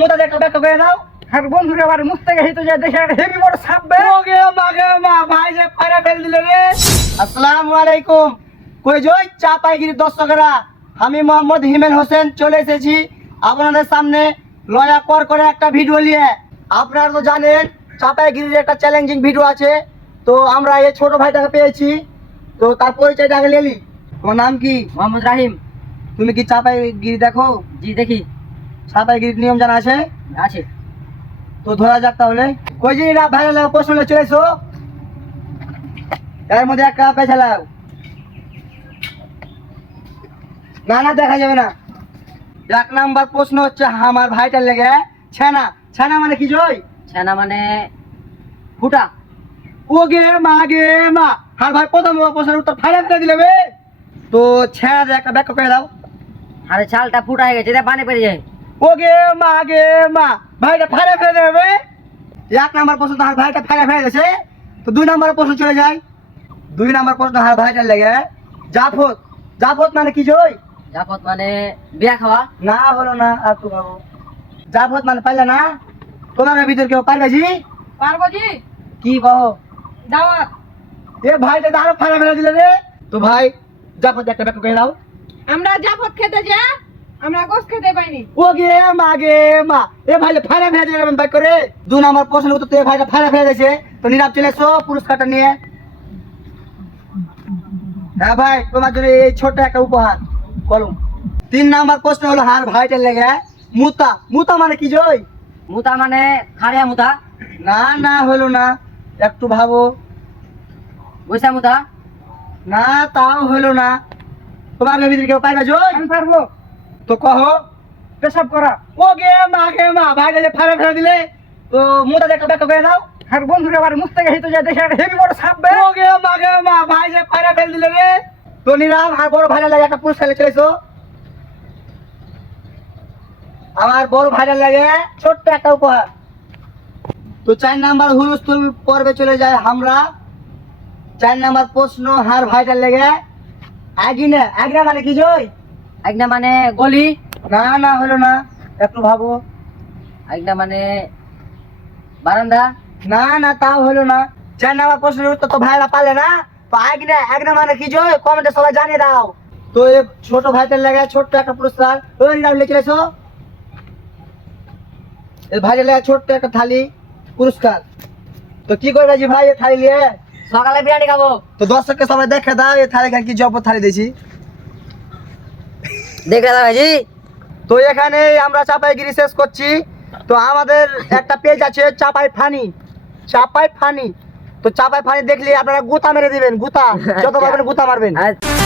মোটা দেখো দেখো করে দাও। আর বন্ধুরা আবার মুখ থেকে হিতো যায় দেখে একটা হেভি বড় সাপ বের ওকে মাগে মা ভাই যে পায়রা ফেল দিলে রে। আসসালামু আলাইকুম। কই জয় চাপাইগিরি দর্শকরা, আমি মোহাম্মদ হিমেল হোসেন চলে এসেছি আপনাদের সামনে লয়া কর করে একটা ভিডিও নিয়ে। আপনারা তো জানেন চাপাইগিরির একটা চ্যালেঞ্জিং ভিডিও আছে, তো আমরা এই ছোট ভাইটাকে পেয়েছি, তো তার পরিচয়টা আগে নিলি। তোমার নাম কি? মোহাম্মদ রাহিম। তুমি কি চাপাইগিরি দেখো? জি দেখি। চাপাইগিরির নিয়ম জানা আছে? আছে। তো ধরা যাক তাহলে। কই যে রাত ভাইরাল প্রশ্ন চলে এসো, এর মধ্যে একটা পেছালাও। না না দেখা যাবে না। এক নাম্বার প্রশ্ন হচ্ছে আমার ভাইটার লেগে ছানা। ছানা মানে কি জয়? ছানা মানে ফুটা। ওগে মা গে মা। আর ভাই প্রথম প্রশ্নের উত্তর ফাইনাল করে দিলে বে। তো ছানা একটা ব্যাখ্যা করে দাও। আরে চালটা ফুটা হয়ে গেছে, এটা পানি পেরে যায়। ওগে মা গে মা। ভাইটা ফাইনাল ফেলে দেবে। এক নাম্বার প্রশ্ন তো আর ভাইটা ফাইনাল ফেলে গেছে। তো দুই নাম্বার প্রশ্ন চলে যায়। দুই নাম্বার প্রশ্ন আর ভাইটার লেগে জাফত। জাফত মানে কি জয়? জাফত মানে বিয়া খাওয়া। না হলো না, আর তো ভাবো। জাফত মানে পাইলে না? তোমার ভিতর কেউ পারবে জি? পারবো জি। কি কहो? দাওয়াত। এ ভাইটা দাঁড়ো ফাইনাল ফেলে দিলে রে। তো ভাই জাফত একটা ব্যাখ্যা করে দাও। আমরা জাফত খেতে যা, আমরা গোস খেতে পাইনি। ওগে মা গে মা। এ ভাইলে ফাইনাল ফেলে দিলে ব্যাক করে। দুই নাম্বার প্রশ্নের উত্তর তো এ ভাইটা ফাইনাল ফেলে দিয়েছে। তো নীরব চলে এসো পুরস্কারটা নিয়ে। হ্যাঁ ভাই, তোমার জন্য এই ছোট্ট একটা উপহার কলম। তিন নাম্বার প্রশ্ন হলো হার ভাইটার লেগে মুতা। মুতা মানে কি জয়? মুতা মানে খাড়িয়া মুতা। না না হলো না, একটু ভাবো। বৈশা মুতা। না তাও হলো না। তোমার ভিতরে কেউ পাইবে জয়? আমি পারবো। তো কহো। পেশাব করা। ওগে মা গে মা। ভাইটা যে ফাইনাল ফেলে দিলে, তো মুতা দেখো ব্যাখ্যা করে দাও। আর বন্ধুরা আবার মুখ থেকে হিতো যায় দেখে একটা হেভি বড় সাপ বের ওগে মা গে মা। ভাই যে ফাইনাল ফেলে দিলে রে। তো নীরব আর বড় ভাইটার লাগে একটা পুরস্কার চলে এসো। আমার বড় ভাইটার লাগে ছোট্ট একটা উপহার। তো 4 নাম্বার হুলস্থুল পর্বে চলে যায় আমরা। 4 নাম্বার প্রশ্ন হার ভাইটার লেগে আগিনা। আগিনা মানে কি জয়? আগনা মানে গলি। না না হলো না, একটু ভাবো। আগনা মানে বারান্দা। না না তাও হলো না। 4 নাম্বার প্রশ্নের উত্তর তো ভাইরা পারলে না। তো আগিনা আগিনা মানে কি জয়? কমেন্টে সবাই জানিয়ে দাও। তো এই ছোট ভাইটার লেগে ছোট্ট একটা পুরস্কার ওই নাম লিখে এসো। এই ভাইটার লেগে ছোট্ট একটা থালি পুরস্কার। তো কি করবে জি ভাই এই থালি নিয়ে? সকালে বিরিয়ানি খাবো। তো দর্শককে সবাই দেখে দাও এই থালি কি জব থালি দিয়েছি। দেখে দাও জি। তো এখানে আমরা চাপাইগিরি শেষ করছি। তো আমাদের একটা পেজ আছে চাপাই ফানি। চাপাই ফানি। তো চাপাই ফানি দেখলে আপনারা গুতা মেরে দিবেন, গুতা যত পারবেন গুতা মারবেন। আচ্ছা।